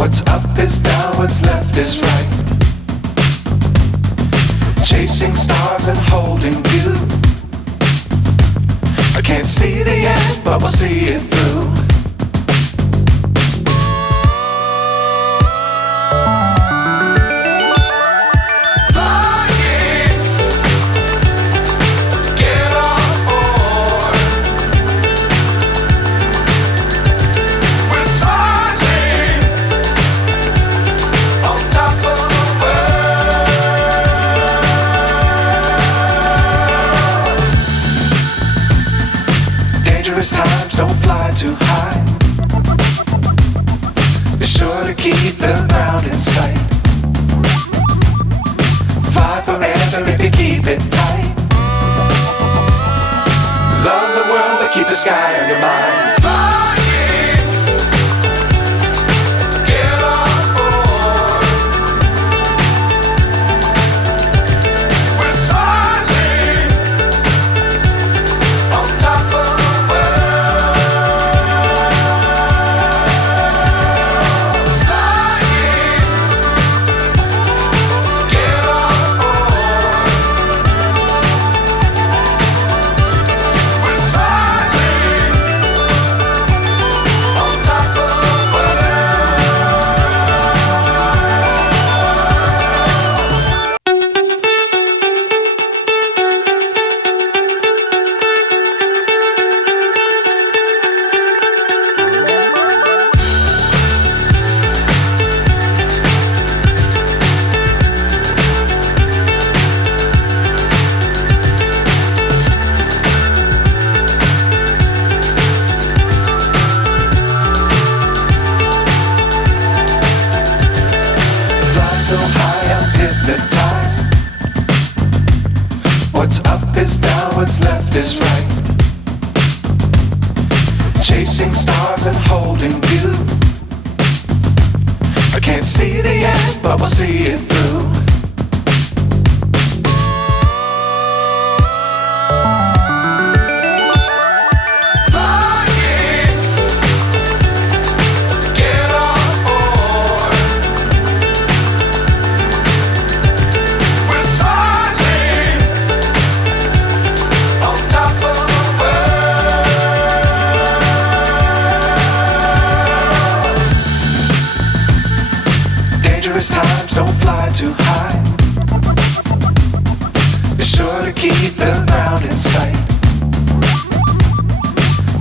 What's up is down, what's left is right. Chasing stars and holding you. I can't see the end, but we'll see it through. Times don't fly too high. Be sure to keep the ground in sight. Fly forever if you keep it tight. Love the world but keep the sky on your mind. So high I'm hypnotized. What's up is down, what's left is right. Chasing stars and holding you. I can't see the end, but we'll see it through. Times don't fly too high. Be sure to keep the ground in sight.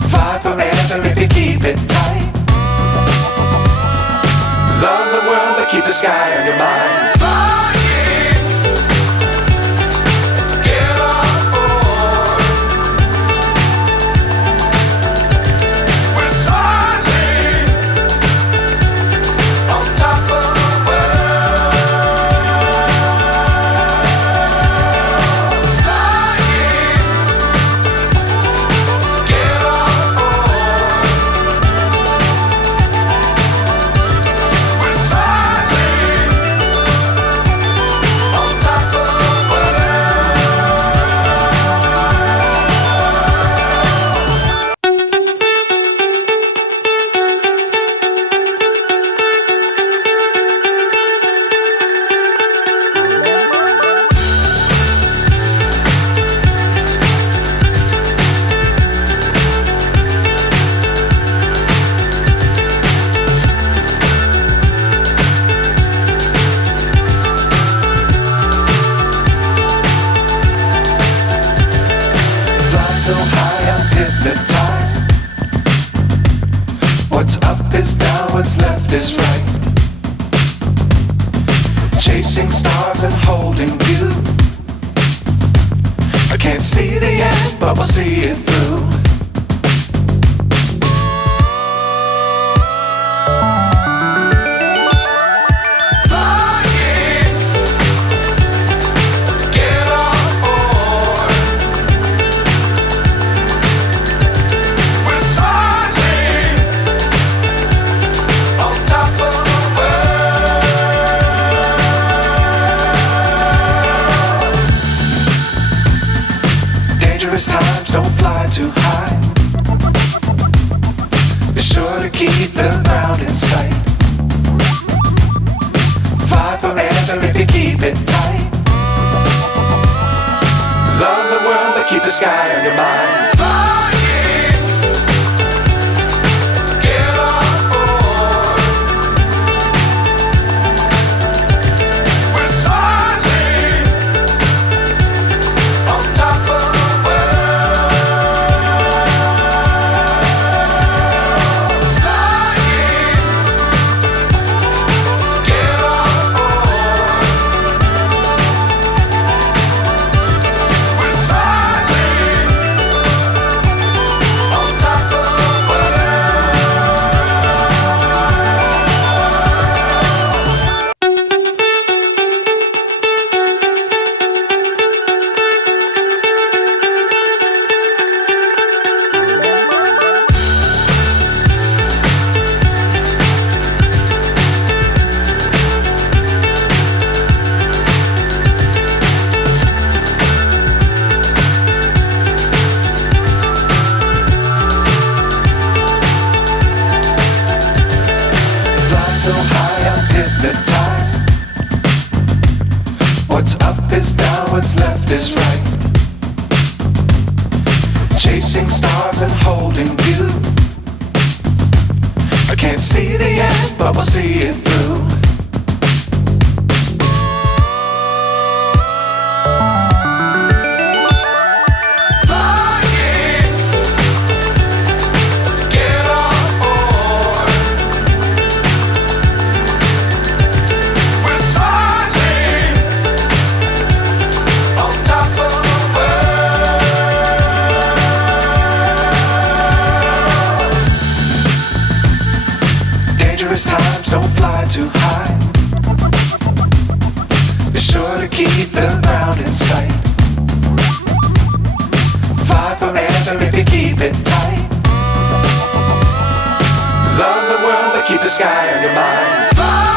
Fly forever if you keep it tight. Love the world but keep the sky on your mind. So high I'm hypnotized. What's up is down, what's left is right. Chasing stars and holding you. I can't see the end, but we'll see it through. Times don't fly too high. Be sure to keep the ground in sight. forever if you keep it tight. Love the world, but keep the sky on your mind. Flying, get on board. We're soaring on top of the world. Flying, get on board. We're soaring on top of the world. Fly so high, I'm hypnotized. What's up is down, what's left is right. Chasing stars and holding you. I can't see the end, but we'll see it through. Flying, get on board. We're soaring on top of the world. Dangerous times, don't fly too high. Be sure to keep the ground in sight. Fly forever if you keep it tight. Love the world, but keep the sky on your mind. Fly